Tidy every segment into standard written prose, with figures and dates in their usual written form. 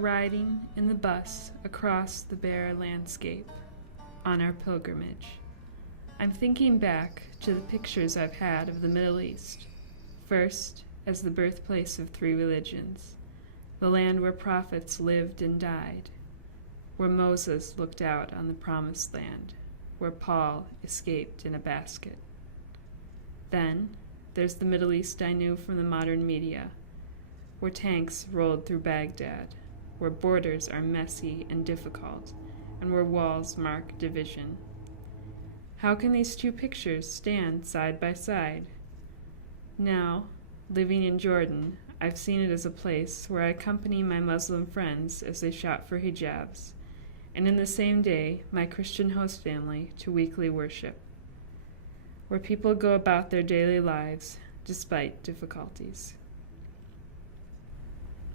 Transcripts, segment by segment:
riding in the bus across the bare landscape on our pilgrimage. I'm thinking back to the pictures I've had of the Middle East, first as the birthplace of three religions, the land where prophets lived and died, where Moses looked out on the promised land, where Paul escaped in a basket. Then there's the Middle East I knew from the modern media, where tanks rolled through Baghdad, where borders are messy and difficult, and where walls mark division. How can these two pictures stand side by side? Now, living in Jordan, I've seen it as a place where I accompany my Muslim friends as they shop for hijabs, and in the same day, my Christian host family to weekly worship, where people go about their daily lives despite difficulties.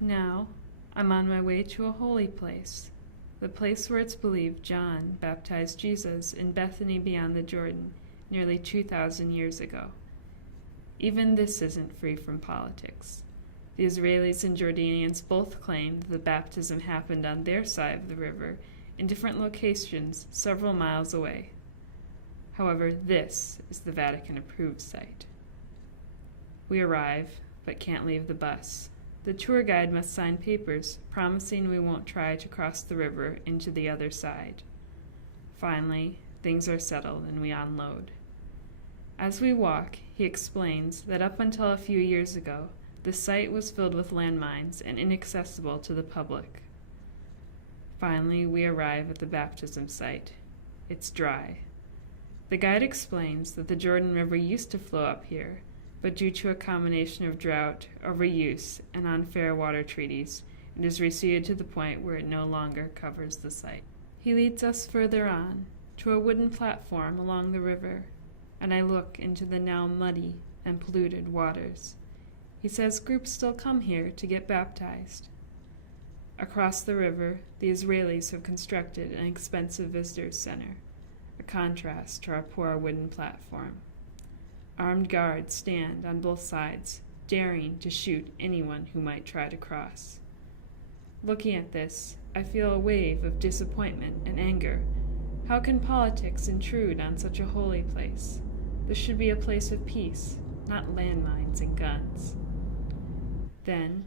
Now, I'm on my way to a holy place, the place where it's believed John baptized Jesus in Bethany beyond the Jordan nearly 2,000 years ago. Even this isn't free from politics. The Israelis and Jordanians both claim that the baptism happened on their side of the river in different locations several miles away. However, this is the Vatican-approved site. We arrive, but can't leave the bus. The tour guide must sign papers promising we won't try to cross the river into the other side. Finally, things are settled and we unload. As we walk, he explains that up until a few years ago, the site was filled with landmines and inaccessible to the public. Finally, we arrive at the baptism site. It's dry. The guide explains that the Jordan River used to flow up here, but due to a combination of drought, overuse, and unfair water treaties, it is receded to the point where it no longer covers the site. He leads us further on, to a wooden platform along the river, and I look into the now muddy and polluted waters. He says groups still come here to get baptized. Across the river, the Israelis have constructed an expensive visitors center, a contrast to our poor wooden platform. Armed guards stand on both sides, daring to shoot anyone who might try to cross. Looking at this, I feel a wave of disappointment and anger. How can politics intrude on such a holy place? This should be a place of peace, not landmines and guns. Then,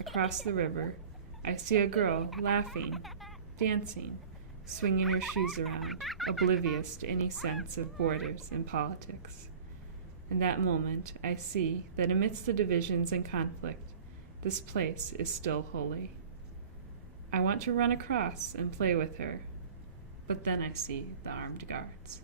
across the river, I see a girl laughing, dancing, swinging her shoes around, oblivious to any sense of borders and politics. In that moment, I see that amidst the divisions and conflict, this place is still holy. I want to run across and play with her, but then I see the armed guards.